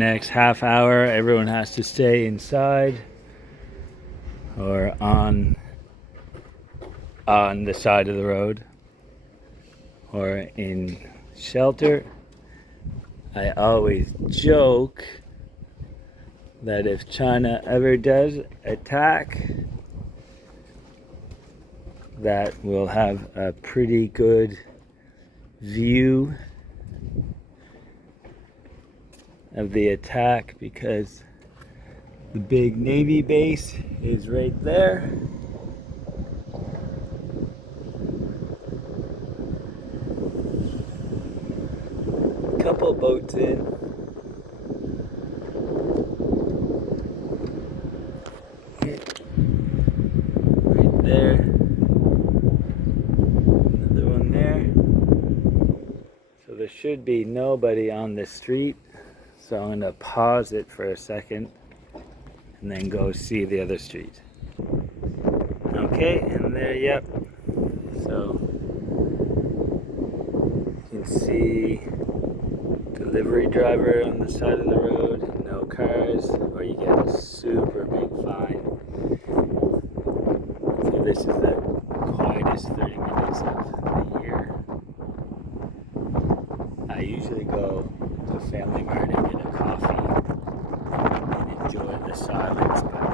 next half hour, everyone has to stay inside or on the side of the road or in shelter. I always joke that if China ever does attack, that we'll have a pretty good view of the attack because the big Navy base is right there. Couple boats in. Right there. Another one there. So there should be nobody on the street. So I'm going to pause it for a second and then go see the other street. Okay, and there, yep. So you can see delivery driver on the side of the road, no cars, or you get a super big fine. So this is the quietest 30 minutes of the year. I usually go to Family Mart and get a coffee and enjoy the silence, but